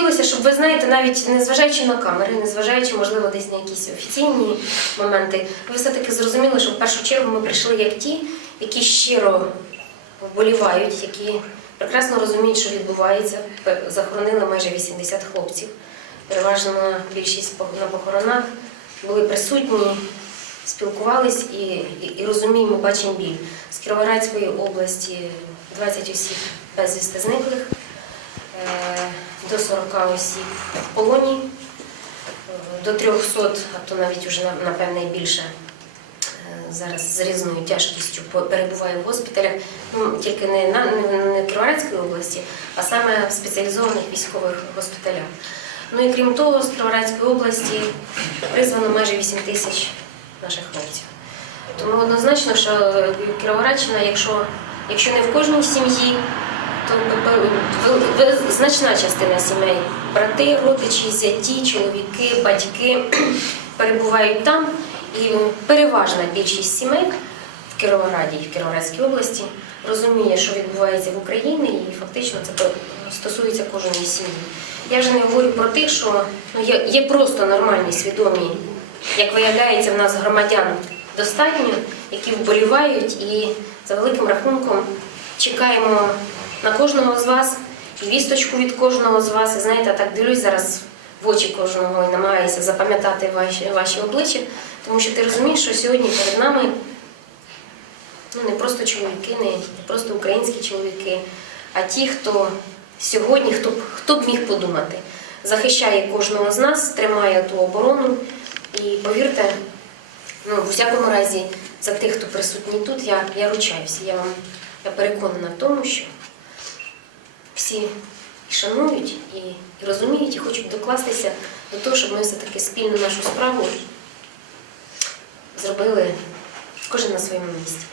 хотілося, щоб ви знаєте, навіть незважаючи на камери, незважаючи, можливо, десь на якісь офіційні моменти, ви все-таки зрозуміли, що в першу чергу ми прийшли як ті, які щиро вболівають, які прекрасно розуміють, що відбувається. Захоронили майже 80 хлопців. Переважно більшість на похоронах були присутні, спілкувались і, і, і розуміємо, бачимо біль. З Кіровоградської області 20 осіб безвісти зниклих, до 40 осіб в полоні, е, до 300, а то навіть вже напевне більше е, зараз з різною тяжкістю перебуває в госпіталях, ну тільки не на не, в Кіровоградській області, а саме в спеціалізованих військових госпіталях. Ну і крім того, з Кіровоградської області призвано майже 8 тисяч наших хлопців. Тому однозначно, що Кіровоградщина, якщо, якщо не в кожній сім'ї, значна частина сімей, брати, родичі, зяті, чоловіки, батьки перебувають там, і переважна більшість сімей в Кіровограді і в Кіровоградській області розуміє, що відбувається в Україні, і фактично це стосується кожної сім'ї. Я вже не говорю про тих, що ну, є, є просто нормальні, свідомі, як виявляється, в нас громадян достатньо, які вболівають і за великим рахунком чекаємо на кожного з вас і вісточку від кожного з вас. І знаєте, я так дивлюсь зараз в очі кожного і намагаюся запам'ятати ваші, ваші обличчя, тому що ти розумієш, що сьогодні перед нами ну, не просто чоловіки, не, просто українські чоловіки, а ті, хто сьогодні, хто, б- хто б міг подумати, захищає кожного з нас, тримає ту оборону. І повірте, ну, в усякому разі, за тих, хто присутній тут, я, я ручаюся. Я вам я переконана в тому, що всі і шанують, і, і розуміють, і хочуть докластися до того, щоб ми все-таки спільну нашу справу зробили кожен на своєму місці.